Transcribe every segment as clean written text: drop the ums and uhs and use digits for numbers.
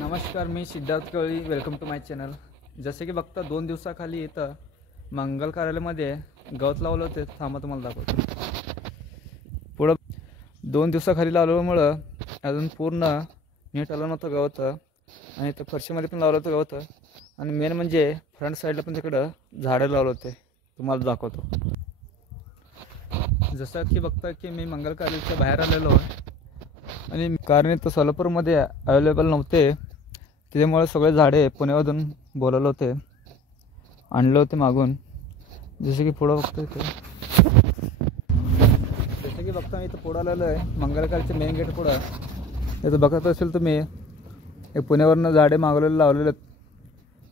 नमस्कार, मी Siddharth Kali. Welcome to my channel. जसे की बघता 2 दिवसाखाली इथं मंगल कार्यालयामध्ये गवत लावलं होते. थांबा तुम्हाला दाखवतो. पुढं 2 दिवसाखाली लावल्यामुळं अजून पूर्ण नीट आलं नव्हतं गवत, आणि इथं फरशीमध्ये पण लावलं होतं गवत, आणि मेन म्हणजे फ्रंट साईडला पण तिकडं झाडं लावलं होते. तुम्हाला दाखवतो. जसं की बघता की मी मंगल कार्यालयाच्या बाहेर आलेलो, आणि कारण इथं सोलापूरमध्ये अवेलेबल नव्हते, त्याच्यामुळे सगळे झाडे पुण्यामधून बोलवले होते, आणले होते मागून. जसे की पुढं बघतो इथे, जसे की बघता मी इथं पुढं आलेलो आहे मंगल कार्यालयाच्या मेन गेट पुढं. इथं बघत असेल तुम्ही, हे पुण्यावरनं झाडे मागवलेले लावलेले आहेत.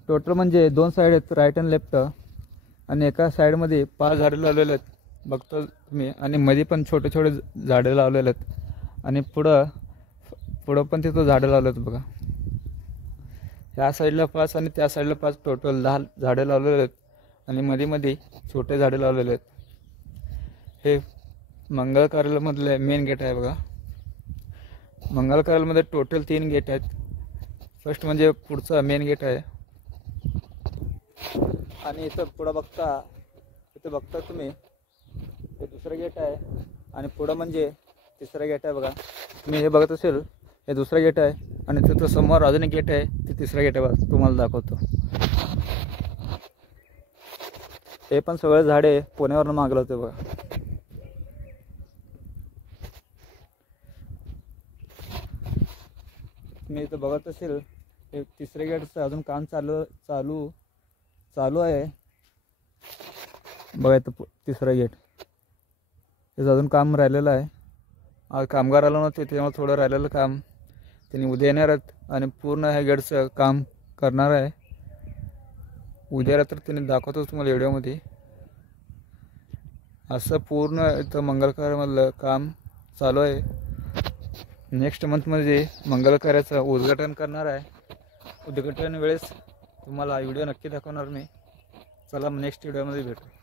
टोटल म्हणजे 2 साईड आहेत, राईट अँड लेफ्ट, आणि एका साईडमध्ये 5 झाडे लावलेले आहेत बघता तुम्ही, आणि मध्ये पण छोटे छोटे झाडे लावलेले आहेत, आणि पुढं पण तिथं झाडं लावले आहेत बघा. या साईडला 5 आणि त्या साईडला 5, टोटल 10 झाडे लावलेले आहेत, आणि मध्ये छोटे झाडे लावलेले आहेत. हे मंगल कार्यालयामधले मेन गेट आहे बघा. मंगल कार्यालयामध्ये टोटल 3 गेट आहेत. फर्स्ट म्हणजे पुढचा मेन गेट आहे, आणि इथं पुढं बघता तुम्ही, हे दुसरं गेट आहे, आणि पुढं म्हणजे तिसरं गेट आहे बघा. तुम्ही हे बघत असेल, हे दुसरं गेट आहे, आणि तिथं समोर अजून एक गेट आहे, ते तिसरं गेट आहे बघा. तुम्हाला दाखवतो. हे पण सगळे झाडे पुण्यावरून मागवले होते बघा. तुम्ही इथं बघत असेल, हे तिसरे गेटचं अजून काम चालू आहे बघा. इथं तिसरं गेट, त्याचं अजून काम राहिलेलं आहे. आज कामगार आलं नव्हते, त्यामुळे थोडं राहिलेलं काम त्यांनी उद्या येणार आहेत, आणि पूर्ण ह्या गेटचं काम करणार आहे उद्या रात्री. त्यांनी दाखवतो तुम्हाला व्हिडिओमध्ये. असं पूर्ण इथं मंगल कार्यालयामधलं काम चालू आहे. नेक्स्ट मंथमध्ये मंगल कार्याचं उद्घाटन करणार आहे. उद्घाटन वेळेस तुम्हाला व्हिडिओ नक्की दाखवणार मी. चला नेक्स्ट व्हिडिओमध्ये भेटू.